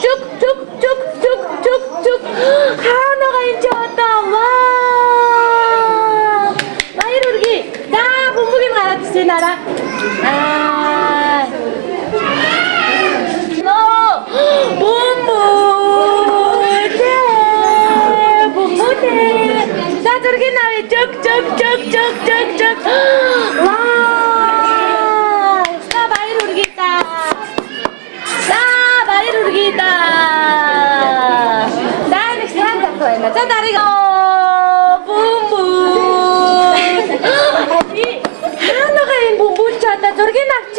쭉쭉쭉쭉쭉쭉쭉 하나가 인쳐왔다. 와 마이로 우리 나 본보기 말아주세요 나라. 아 너 본보대 자 저렇게 나와 쭉쭉쭉쭉쭉쭉 와 나 마이로 우리 있다. 자, 많이 누르기다. 나는 시간 잡고 있나? 자, 다리가 붐붐. 아니, 하나가 붐붐 쳤다. 저렇게 낙지.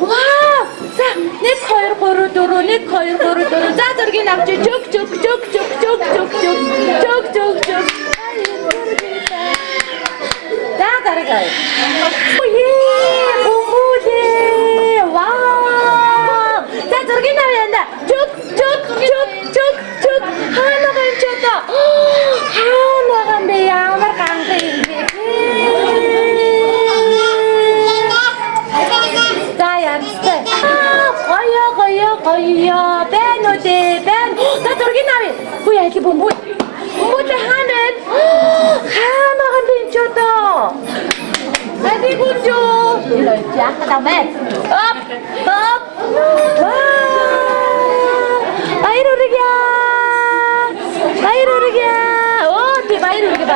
와, 자, 내 커요 고루도로, 내 커요 고루도로. 자, 저렇게 낙지 쭉쭉쭉쭉쭉쭉쭉쭉쭉쭉. 자, 다리가. 예, 고무대. 와. 자, 저렇게 나와야 한다. 쭉쭉쭉쭉쭉. 하나가 힘쳤다. 하나가 내 양말 강대인데. 자, 얀스. 거여. 벤오대, 벤. 자, 저렇게 나와. 뭐야, 이게 뭐대 하는. 하나가 힘쳤다. Ready, Gunju? Lời chắc cái đầu bên. Up. Wow. Bayro kìa. Oh, thì bayro kìa.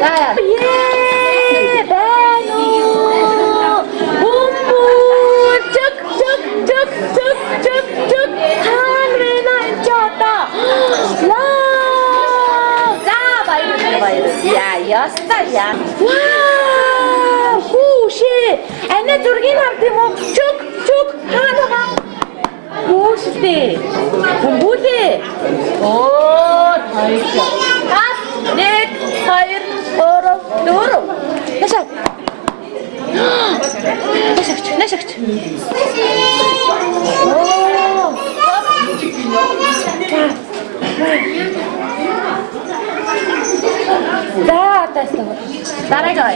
Đây à. Yeah. Benu. Bum. Çık. Hanrena inchota. La. Ra bayro. Ya, yasta ya. Wow. Hushi. Anne durgin artık mı? Çık. Hanıma. Hushi. Bumbude. Oh, harika. Has. Net. Hayır. Doğru. Nasıl? Nasıl? Oh. 자, 됐어. 따라가.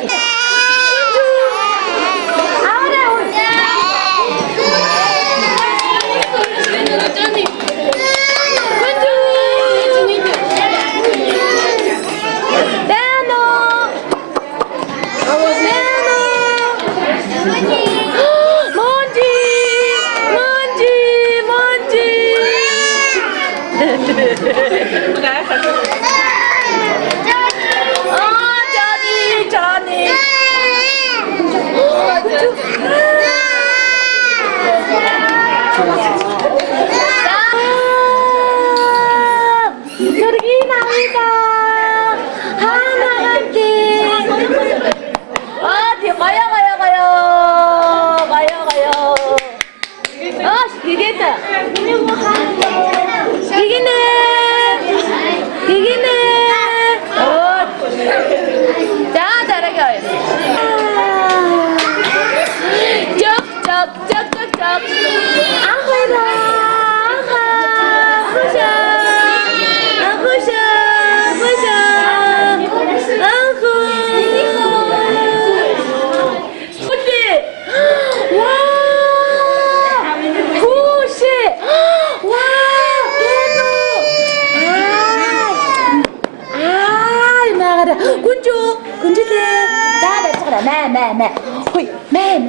mẹ ui mẹ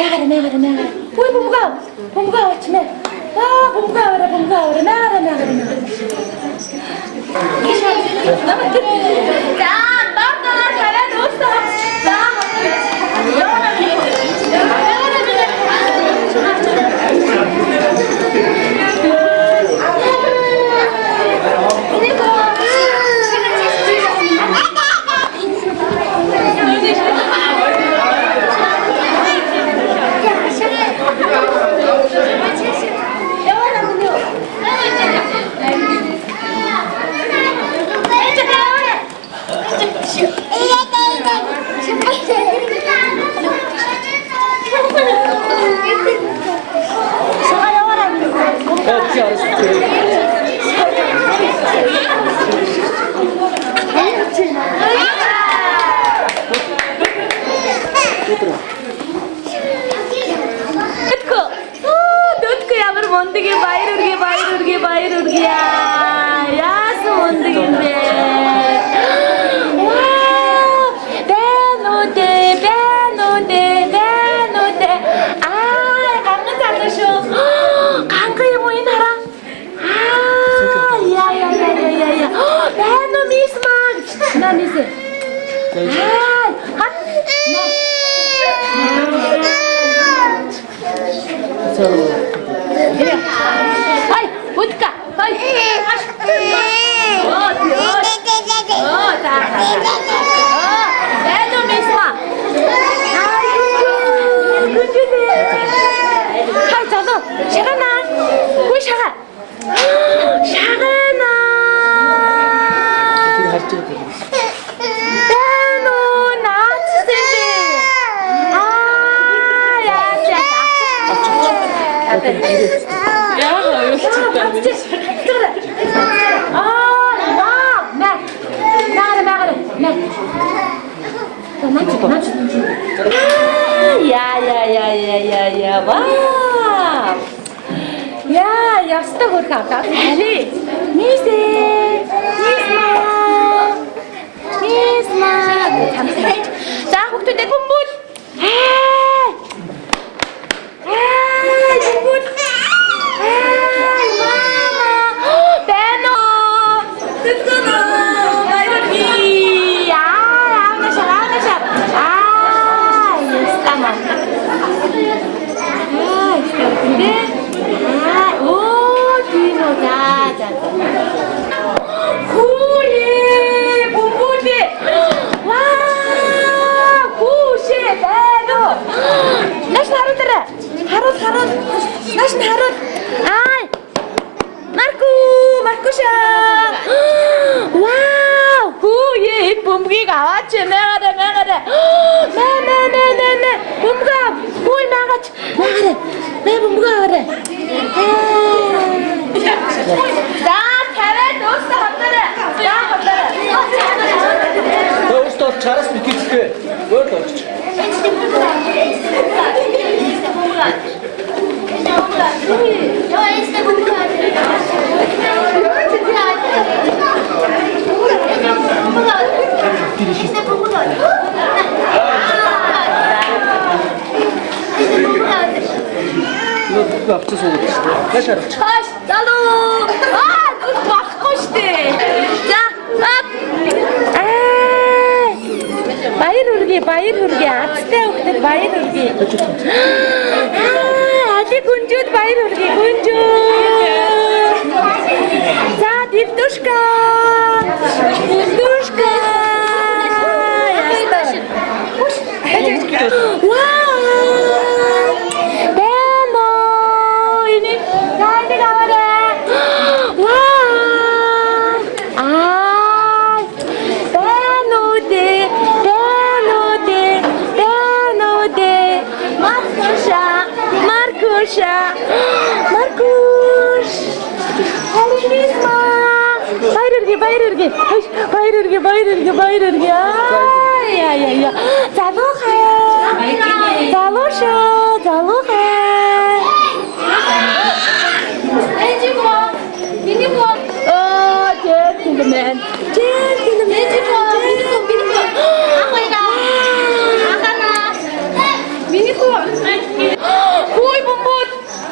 gara ui bunga aç mẹ bunga ara mẹ Дутку ямар мундаг юм баяр үргээ. Яасан мундаг юм бэ? Ай, утка. Ай. 야, 와! 야, ястаа хөрх аваад харъя. Мисма. За хүүхдүүд бөмбөг. Бөмбөг. Мама. Бэно. Тэтгэно. Баярги. Аашаа. Ястама. 근데 오 뒤로 자자 구리 봄보디 와 구시 대로 나신 하루더라 하루 나신 하루 아이 마르쿠샤 와우 구이 봄기가 왔지 나가래 네 봄가 구이 나가지 내 봄가 그래 자 잘해 도스타 한다래 너 우스터 잘했어 미키스케 뭘 넣었지? 이거 앞서서 오겠어. 다시 하라. 나도 너 막고 싶대 자 баяр хүргээ аттай хөхтэй баяр хүргээ ади гүнжүүд баяр хүргээ за дилдушка 바이르르게 야야야 자로가요 자로가 미니고 젠틀맨 미니고 미니고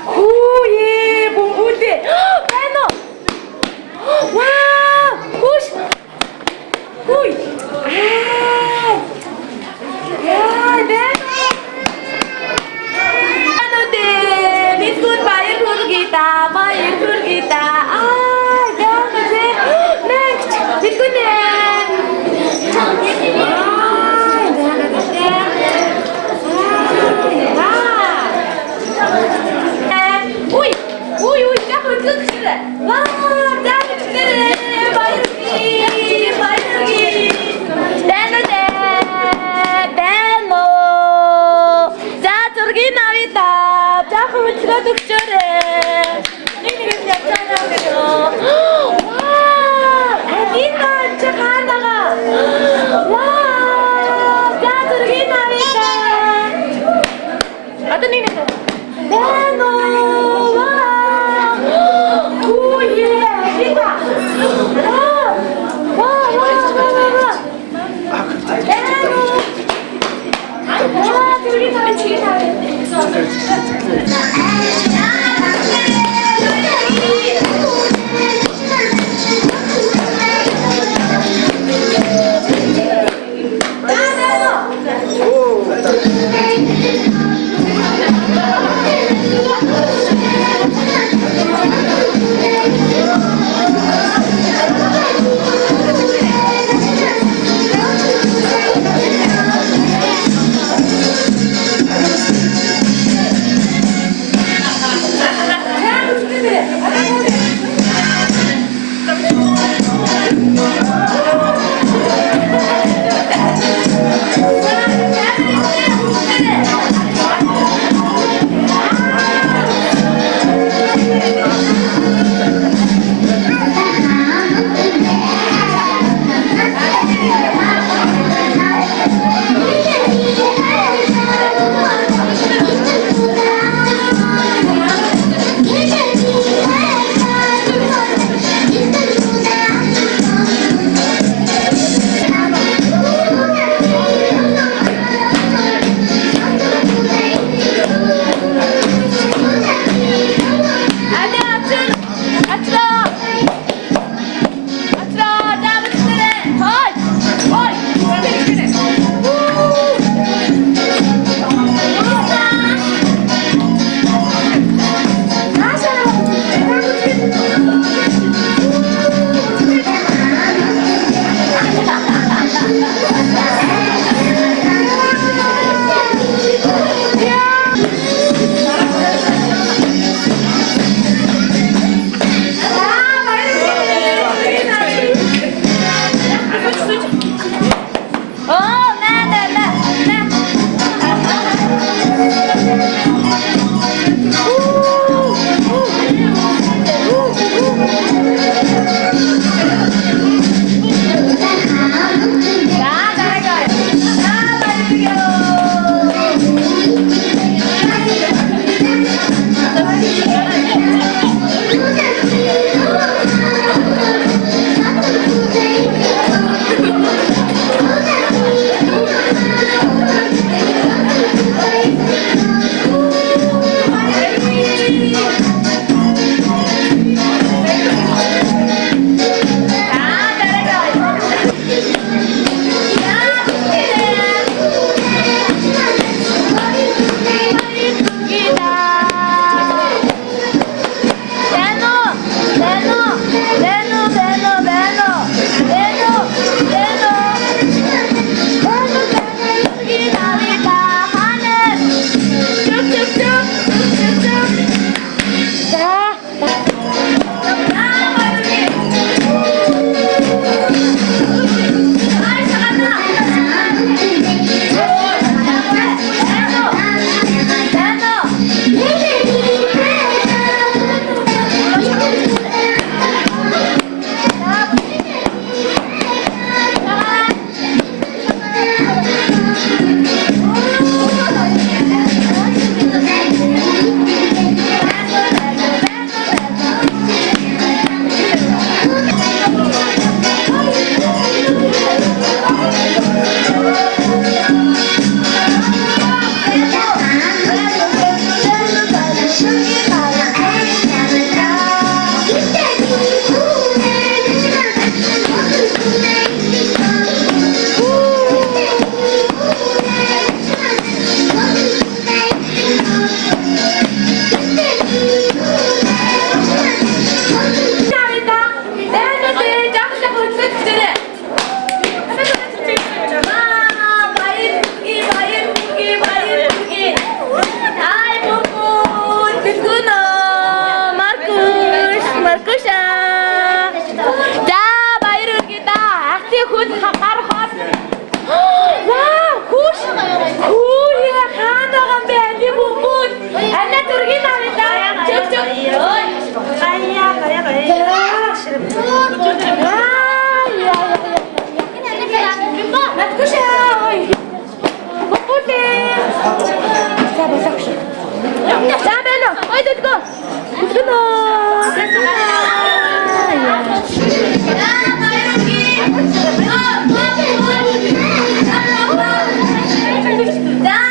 구이 봄보데 빼노 와 구시 Ui! Ano din? Biskut bayar kita. Jangan kasi. Next! Biskut din! Ui! Jangan kekira. Jangan kekira. 독절해. 이게 약잖아요. 와, 아기가 진짜 하나가. 와, 자들기 나니까. 자,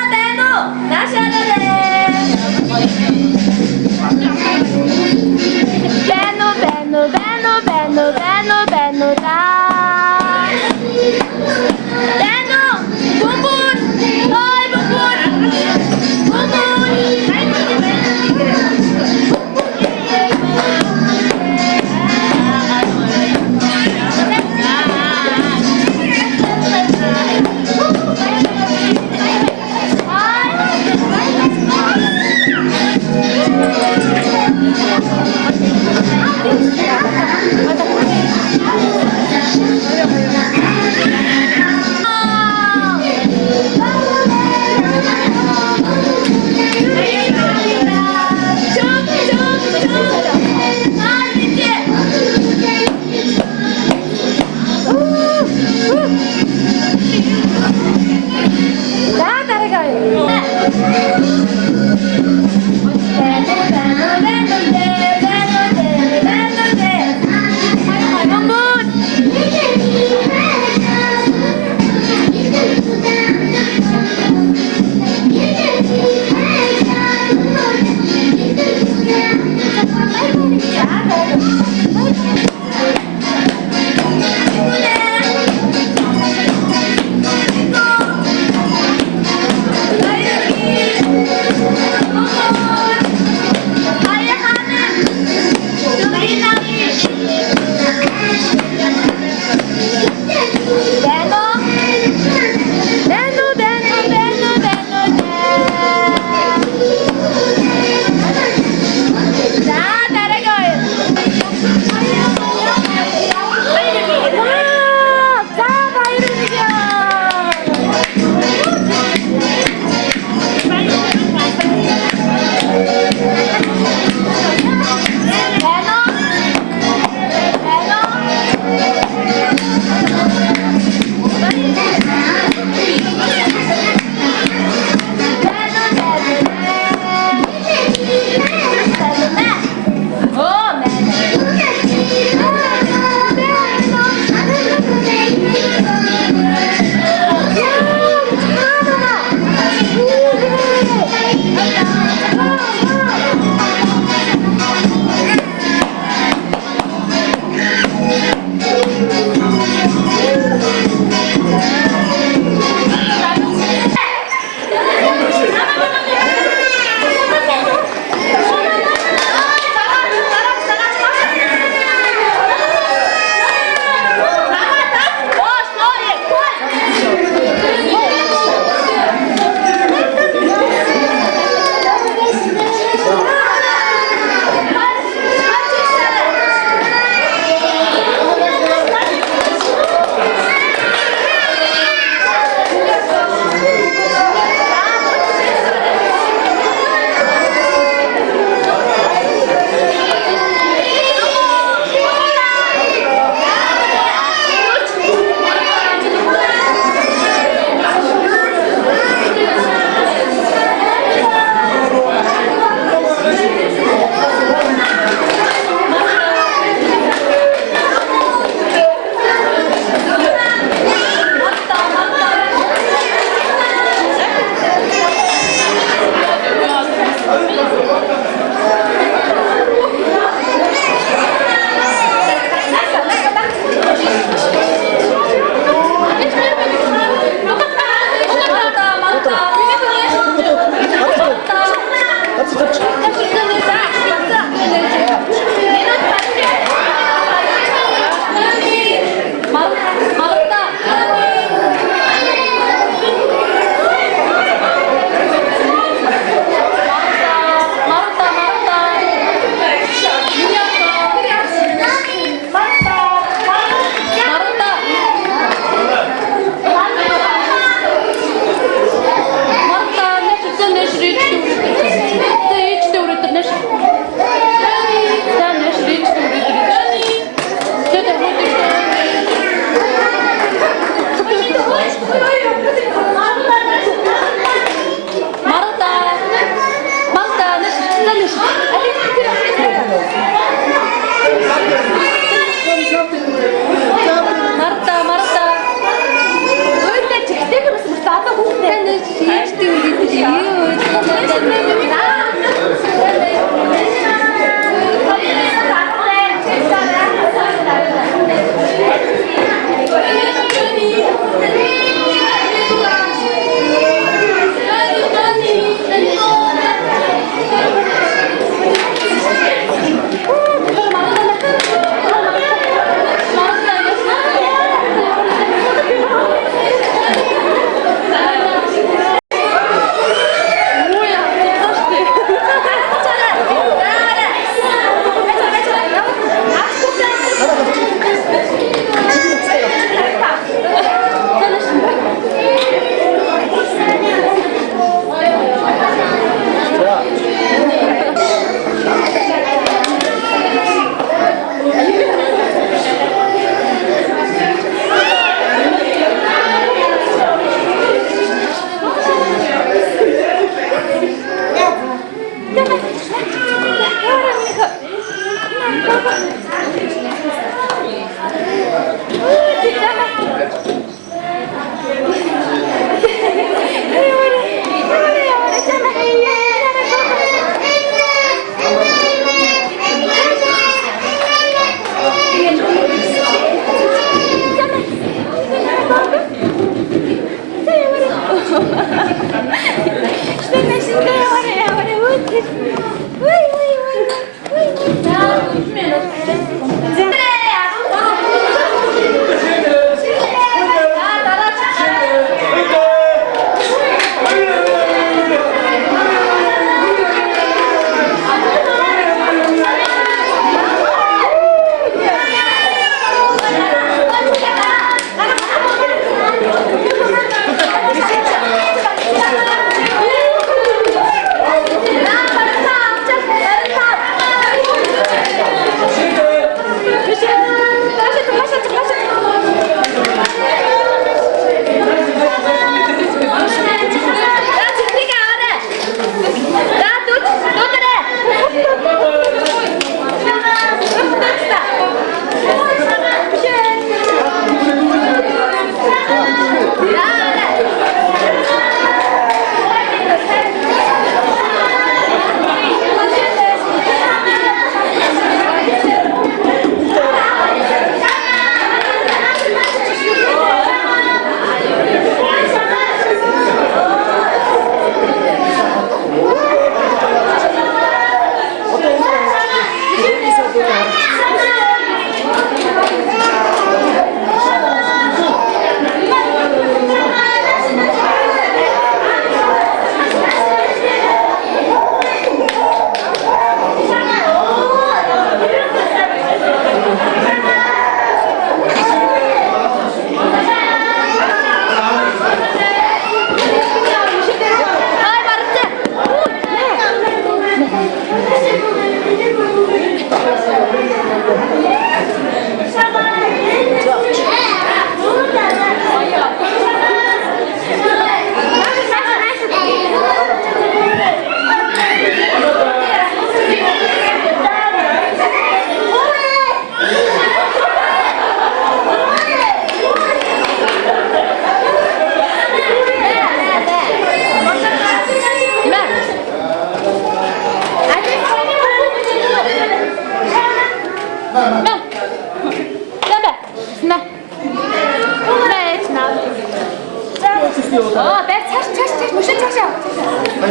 자,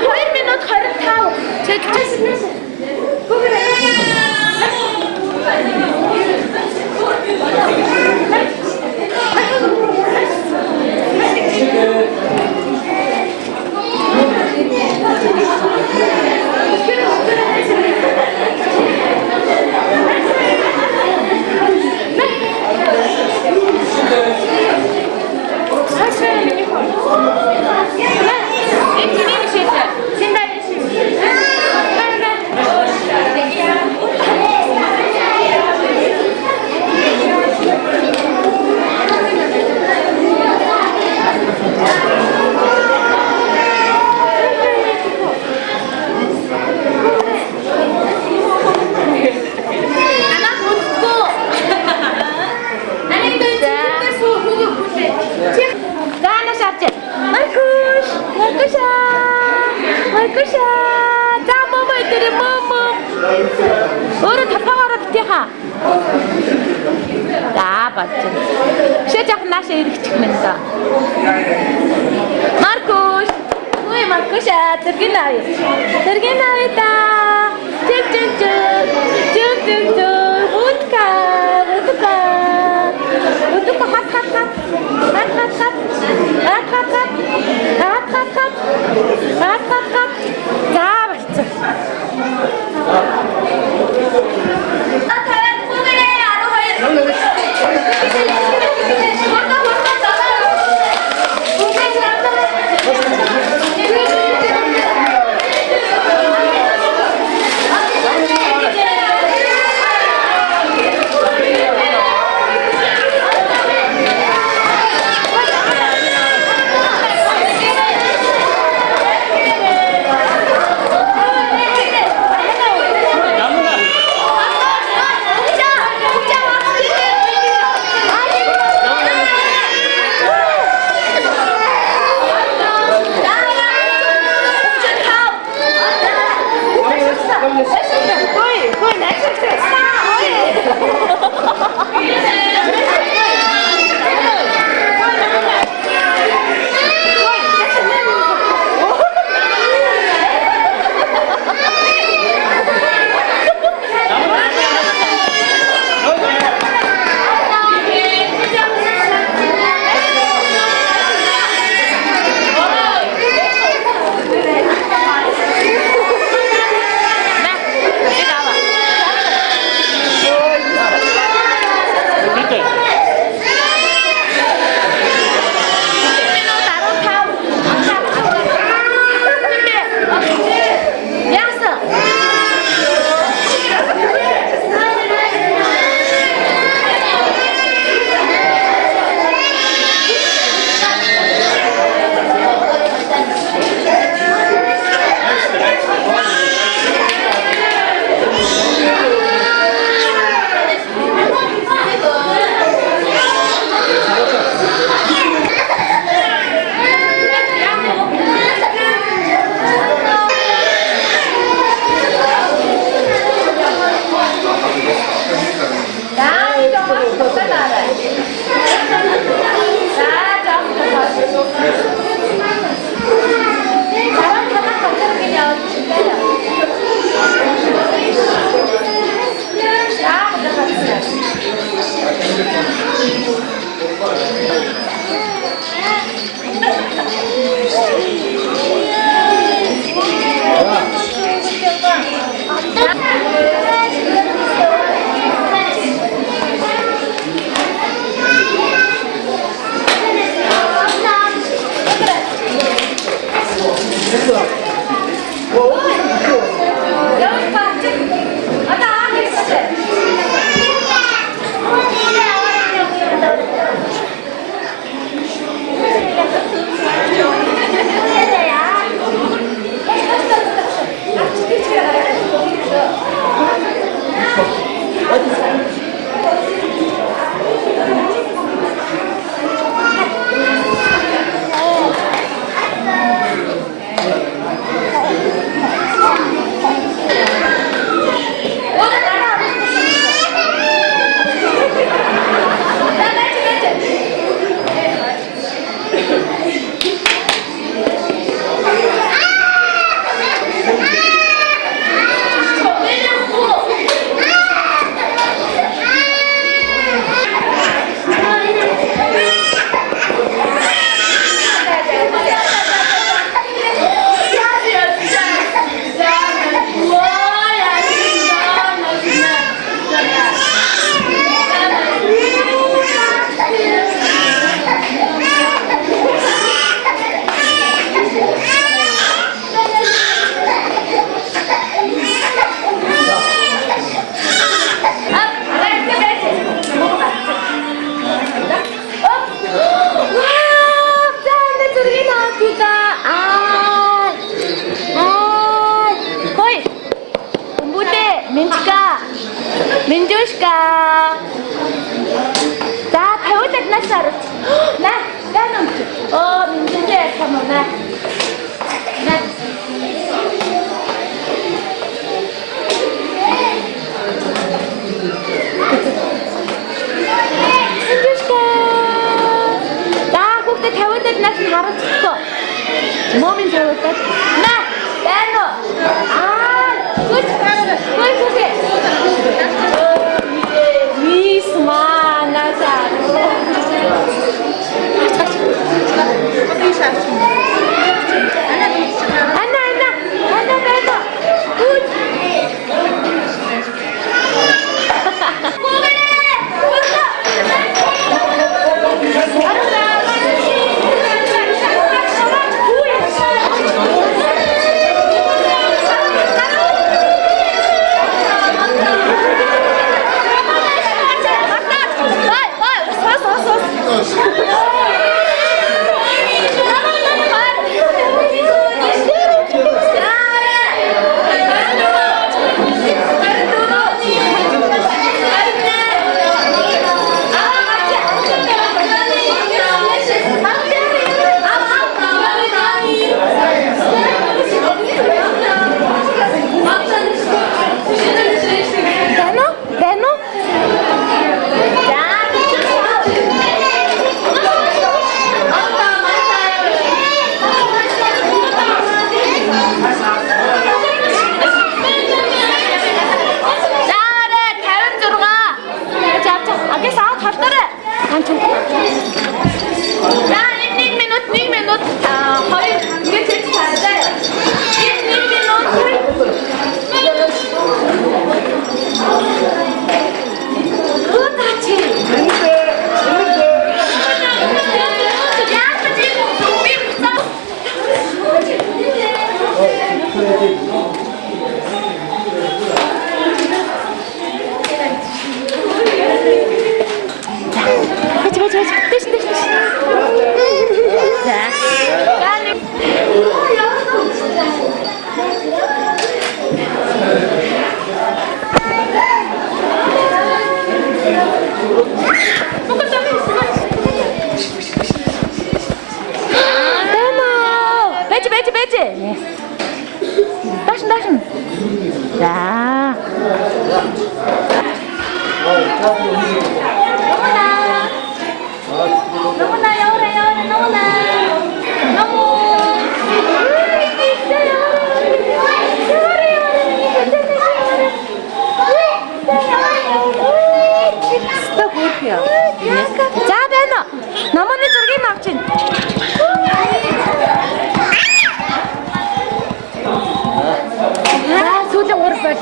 2minut 25. 제 주차했습니다. За болсон. Шээ жоохон наашаа эргэчих мэн да. Маркуш. Ой Маркуш, тэргийн авъя. Тэргийн авъя да. Чик. Утка. хат. За болсон. Минжушка. За, 50-д нас орж. На, дан. Оо, минжушээ хамаа. На. Минжушка. За, хүүхдээ 50-д нас харагдчихгүй. Момын 50-д. На, дан. Good. Miss Manazar. Anna. Good. Дашин. За. 너무나 여울해 너무나. За байна. Наманы зургийг авч ийн. Сүүлийн 3 байл.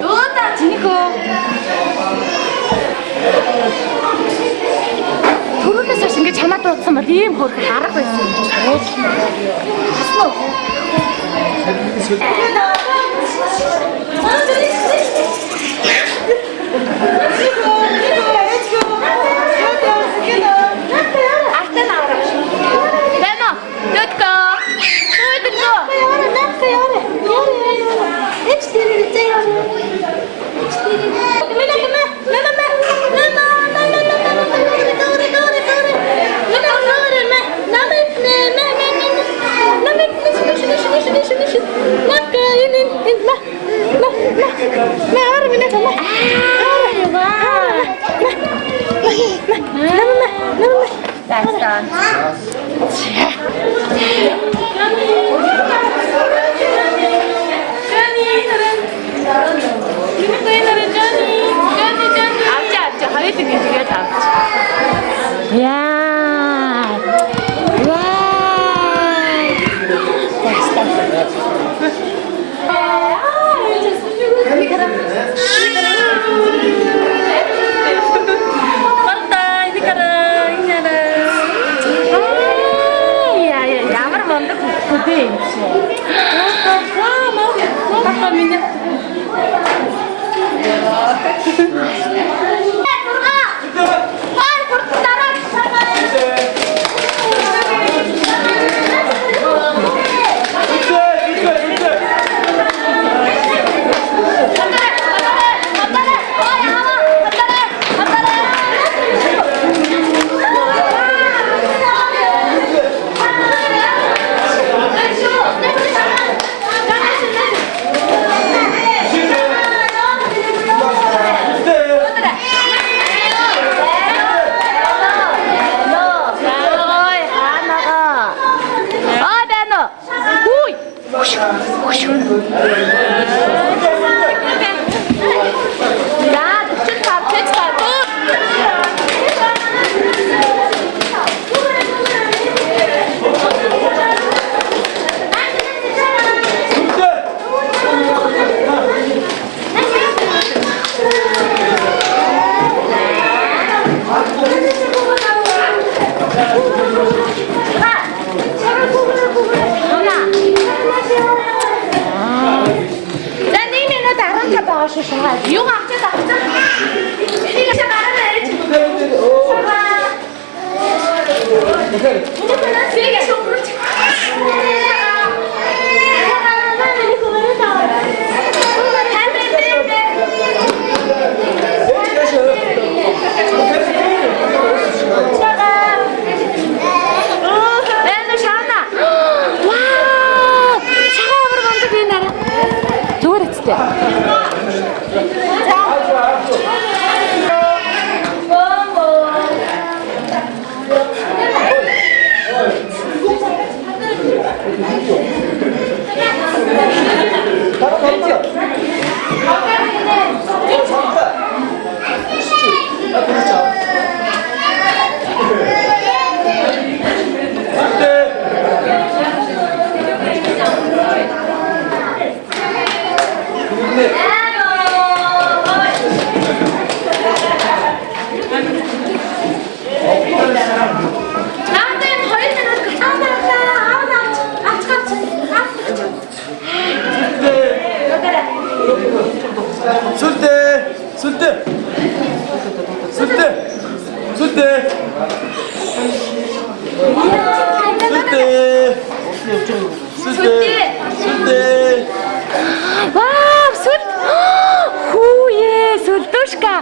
Дуута чинийхөө. Түрүүнээс хойш ингэж чамаа дуудсан бол ийм хөөрхөн арга байсан юм чи. Хаснаа уу? За нэг минут 15 байгаа шүү шугаа. Юу авчаад авчих. Энийг ч гараад ирж. Вау, сүл. Хүү ээ, сүлдөөшка.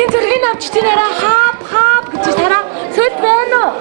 Энэ зургийг авч тийнараа хап гэж тараа. Сүл байна уу?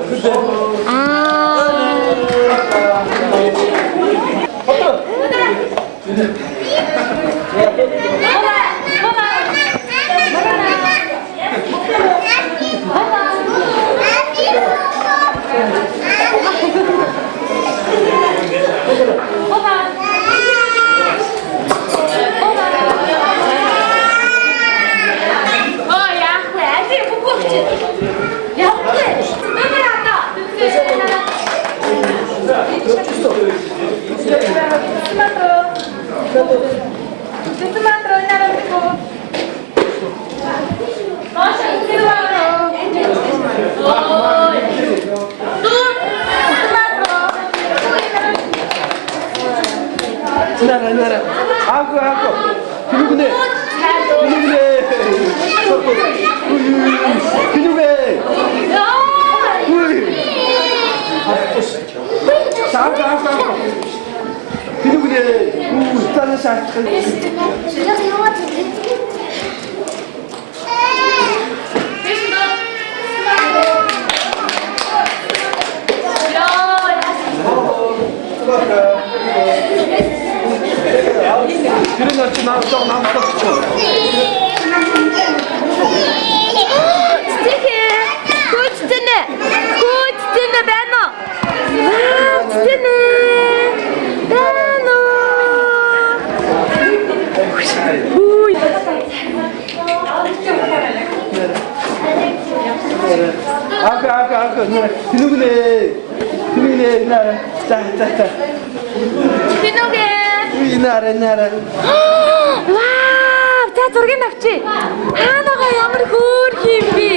Вау, за зургийг авчи. Хаанаага ямар хөөр юм бэ?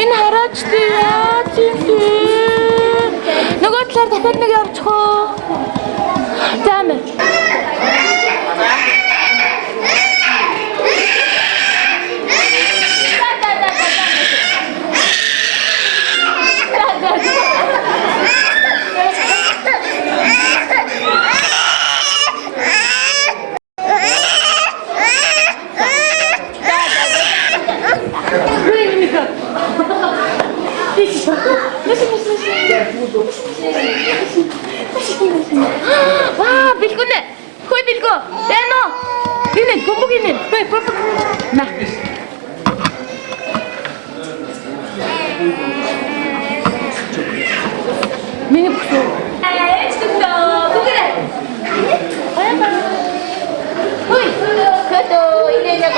Энэ хараач яа тийм нөгөө талаар дахиад нэг явчих уу. Тэмээ. Ваа, бэлгүнэ. Хөөе бэлгүү. Тэнэ. Энэ гомбог энэ. Хөөе, бомбог. На. Миний бүхүү. Эцэгтөө. Бүгээрээ. Хөөе. Хөдөө. Энэ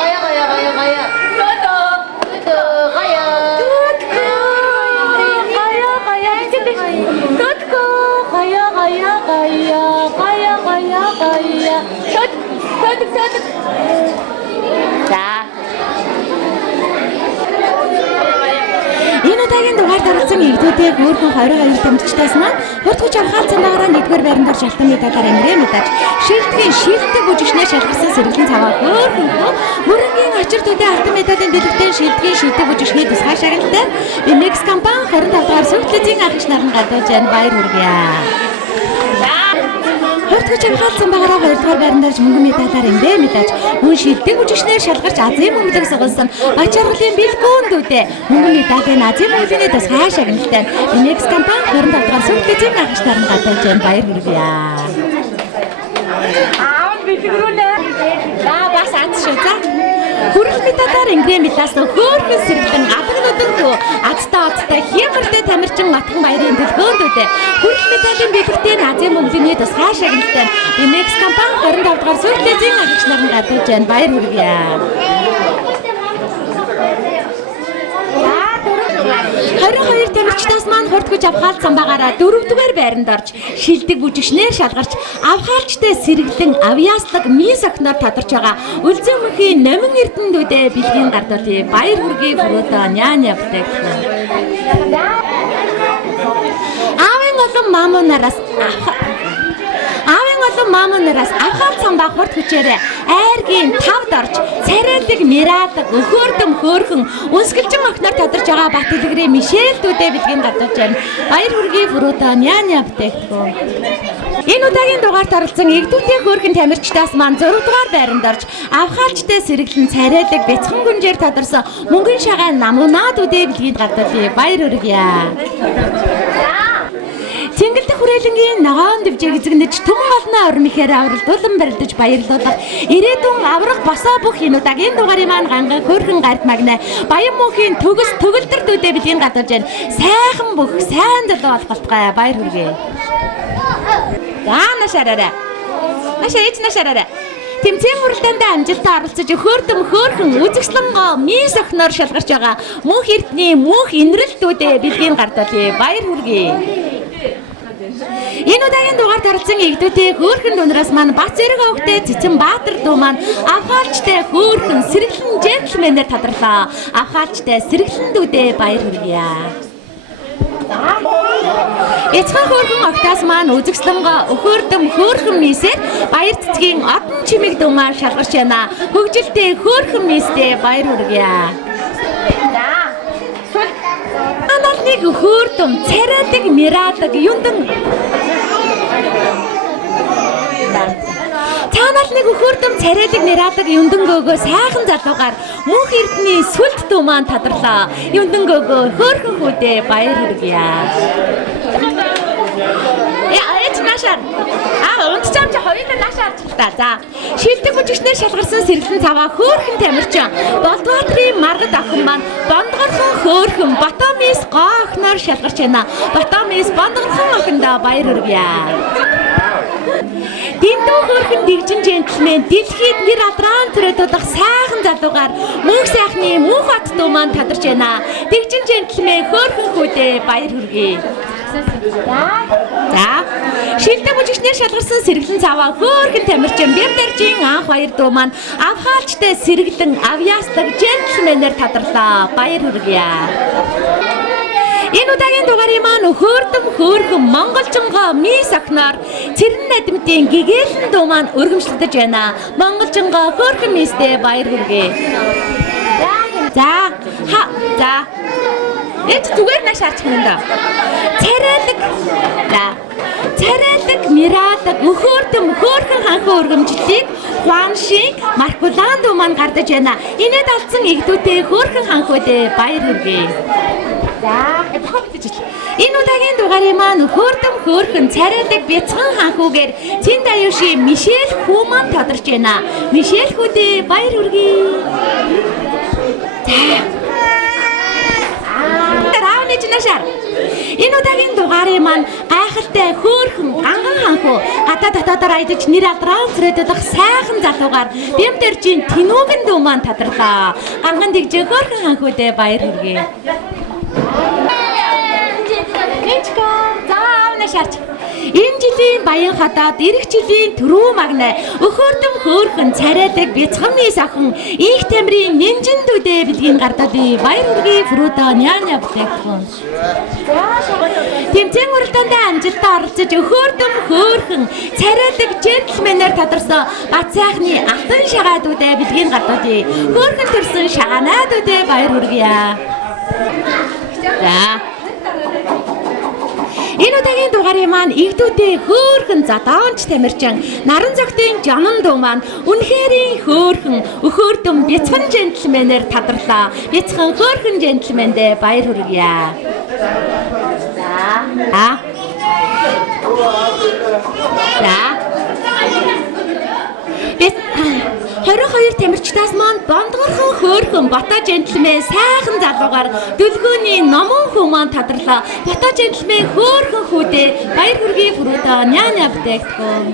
гая. Энэ удаагийн дугаар даралсан иргэдүүдийг өөрхөн 22 дэмжигчдээс маань хурдгуйч авхаалцсан байгаараа 1-р байрандаар шалтан медалаар ангираа медалж шилдгийн шилдэг бүжигчнээ шалгарсан сэргэлэн цаваа өөрхөн мөрөнгийн ачир төдий алтан медалийн дэлгэвтэн шилдгийн шилдэг бүжигчний тусгай шагналтай Мекс компани 25 дугаар сүлжээний ахч наран гадууж байна. Баяр хүргэе. Хурдгуйч авхаалцсан байгаараа 2-р байрандаарч мөнгөн медалаар ангираа медалж мөн шилдэг бүжигчнээ шалгарч Азийн мөнгөлөг сугалсан Бачаарлын бэлгүүндүүдээ мөнгөн медалийн Азийн мөнгөний тусгай шагналтай Мекс компани 25 дугаар сүлжээний ахч наран гадууж байна. Баяр хүргэе. Аав бэлгэрүүлээ. Бас анц шүү за. Хүрэл медалаар ангираа медалаас хөөрхөн сэргэлэн алгнуудынхөө адтай хямртай тамирчин матхан баярын төлгөөндүүдээ хүрэл медалийн бэлгэртэй Азийн мөнгөний тусгай шагналтай Мекс компани 25 дугаар сүлжээний агч наран гадууж байна. Баяр хүргэе. 22 тамирчдаас маань хурдгуйч авхаалцсан байгаараа 4-р байранд орж шилдэг бүжигчнээр шалгарч авхаалчтай сэргэлэн авьяаслаг мис охиноор тодорч байгаа Үлзэн мөнхийн номин эрдэнэдүүдээ бэлгийн гардуулъя. Баяр хүргэе фрото няня бүтээгдэхүүн. Аавын олон маамуунараас авхаалцсан баг хурдгуйчээрээ айргийн 5-д орж царайлаг мирадаг өхөөрдөм хөөрхөн үнсгэлжин охиноор тодорч байгаа Бат Илгэрийн Мишель дүүдээ бэлгийн гадууж байна. Баяр хүргэе фрото няня бүтээгдэхүүн. Энэ удаагийн дугаарт оролцсон игдүүтийн хөөрхөн тамирчдаас маань 6-р байранд орж авхаалчтай сэргэлэн царайлаг бяцхан гүнжээр тодорсон мөнгөн шагаан намуунуудүүдээ бэлгийн гадуулъя. Баяр хүргэе. Цэнгэлдэх хүрээлэнгийн ногоон дэвжээг эзэгнэж түмэн голны орон ихээр авралдуулан барилдаж баярлуулах ирээдүйн аврах босоо бүх энэ удаагийн дугаарыг маань ганган хөөрхөн гарт магнаа баян мөнхийн төгс төгөлдрдүүдээ бэлгийн гадуулж байна. Сайхан бүх сайн залуу болох болтугай. Баяр хүргэе. За нашаараа. Нашаараа. Тэмцээн бүрэлдэхүүнд амжилттай оролцож хөөрдөм хөөрхөн үзэгслэнгоо мис охиноор шалгарч байгаа мөнх эрдний мөнх инрэлтүүдээ бэлгийн гардуулъя. Баяр хүргэе. Энэ удаагийн дугаар таралцсан игдүүтээ хөөрхөн дунараас маань Бац зэрэг өвгтэй Цэцэн Баатар дуу маань авхаалчтай хөөрхөн сэргэлэн джентльменээр тодорлоо. Авхаалчтай сэргэлэндүүдээ баяр хүргэе. Эцхэн хөөрхөн октаас маань үзэгслэнгоо өхөөрдөм хөөрхөн мисээр баяр цэцгийн одон чимэг дуу маань шалгарч байна. Хөгжилтэй хөөрхөн мистэй баяр хүргэе. Аналыг хөөрдөм царайдаг мирадаг юндан Цаанал нэг өхөөрдөм царайлаг мирадаг юндангөөгөө сайхан залуугаар мөнх эрдний сүлд дүү маань тодорлоо. Юндангөөгөө хөөрхөн хүүдээ баяр хүргэе. Аяч нашаар. Унтчаам чи хоёулаа нашаар та. За. Шилдэг бүжигчнээр шалгарсан сэргэлэн цаваа хөөрхөн тамирчин Болдбаатрын маргад охин маань бондгорхон хөөрхөн Батомис гоо охиноор шалгарч байна. Батомис бондгорхон охиндоо баяр хүргэе. Дэндүү хөөрхөн дэгжин джентльмен дэлхийд нэр алдран төрөд удах сайхан залуугаар мөнх сайхны мөнх хот дуу маань тодорч байна. Дэгжин джентльмен хөөрхөн хүүдээ баяр хүргэе. За. Шилдэг бүжигчнэр шалгарсан сэргэлэн цаваа хөөрхөн тамирчин Бямдаржийн анх баяр дуу маань авхаалчтай сэргэлэн авьяастаг джентльменээр татарлаа. Баяр хүргье. Энэ удаагийн дугаарыг маань хөөрхөн монголчонгоо мис охиноор Цэрэн Надимтын гэгээлэн дуу маань өргөмжлөгдөж байна. Монголчонгоо хөөрхөн мистэй баяр хүргэе. За. Эд зүгээр наш харчих юм да. Царайлаг. За. Царайлаг, мирадаг, хөөрхөн ханхын өргөмжлөлийг Хуаншин, Маркулан дуу маань гардаж байна. Инээд алдсан игдүүтэй хөөрхөн ханхуудээ баяр хүргэе. За. Энэ удаагийн дугаарыг маань хөөрхөн царайдаг бяцхан ханхуугээр Цэн Даюши Мишель хүү маань тодорч байна. Мишель хүүдээ баяр хүргэе. Энэ удаагийн дугаарыг маань гайхалтай хөөрхөн анган ханхуу гадаа дотоодоор аядаж нэр алдран цэрэгдэх сайхан залуугаар Бямдаржийн Тэнүүгэн дүү маань тодорлоо. Анган дэгжээ хөөрхөн ханхуудээ баяр хүргэе. Энэ жилийн Баян хадаад ирэх жилийн Түрүү магнаа хөөрхөн царайдаг бяцхан мис охин их тамирын нинжин дүүдээ бэлгийн гардаа би баяр хүргэе. Фрудо няня бүтээгдэхүүн. Тэмцээн уралдаанд амжилттай оролцож хөөрхөн царайдаг джентльменээр тодорсон бат сайхны алтан шагаа дүүдээ бэлгийн гардаа би хөөрхөн төрсөн шагаанаа дүүдээ баяр хүргэе. За. Энэ удаагийн дугаарыг маань игдүүтэй хөөрхөн задоонч тамирчин Наран зогтын Жанан дуу маань үнэхэрийн хөөрхөн бяцхан джентльменээр тодорлоо. Бяцхан хөөрхөн джентльмендээ баяр хүргэе. За. 22 тамирчдаас маань бондгорхон хөөрхөн Бата джентльмен сайхан залуугаар дүлгөөний номон хүү маань тодорлоо. Бата джентльмен хөөрхөн хүүдээ баяр хүргэе. Фрудо няня бүтээгдэхүүн.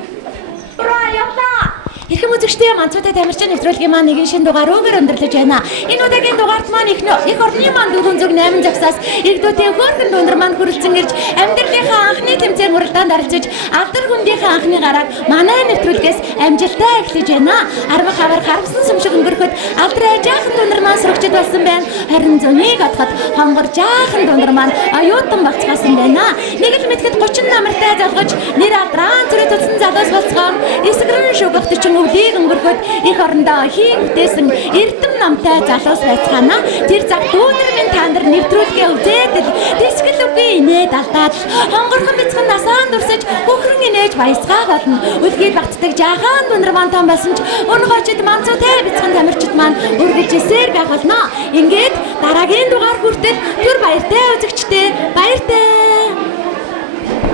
Ирхэм үзэгчдээ манцуутай тамирчин нэвтрүүлгийн маань нэгэн шин дугаар өгөр өндөрлөж байна. Энэ удаагийн дугаарт маань их орны маань 408 загсаас игдүүтэй хөөрхөн дундар маань хүрэлцэн ирж амьдралынхаа анхны тэмцээн уралдаанд оролцож алдар хүндийнхээ анхны гарааг манай нэвтрүүлгээс амжилттай эхлэж байна. Арга хавар харамсан сүмшиг өнгөрөхөд алдраа жаахан дундар маань сурагчд болсон байна. Харин зөнийг отоход хонгор жаахан дундар маань оюутан багцгаасан байна. Нэг л мэтгэд 30 намартай залгаж нэр алдраа зүрэ тулсан залуус болцгоон эсгэрэн шүгөхт өвлийг өнгөрөхөд их орондоо хийн бүтээсэн эрдэм намтай залуус байцгаана. Тэр цаг дүүнэр минь та нар нэвтрүүлгээ үзээд дэсгэл үгүй инээд алдаад хонгорхон бяцхан насаан дурсаж хөхрөн инээж баясгаа болно. Үлгий багтдаг жаахан дүнэр маань том байсан ч өнөхөчд манцуутай бяцхан тамирчид маань үргэлжсээр байх болно. Ингээд дараагийн дугаар хүртэл түр баяртай үзэгч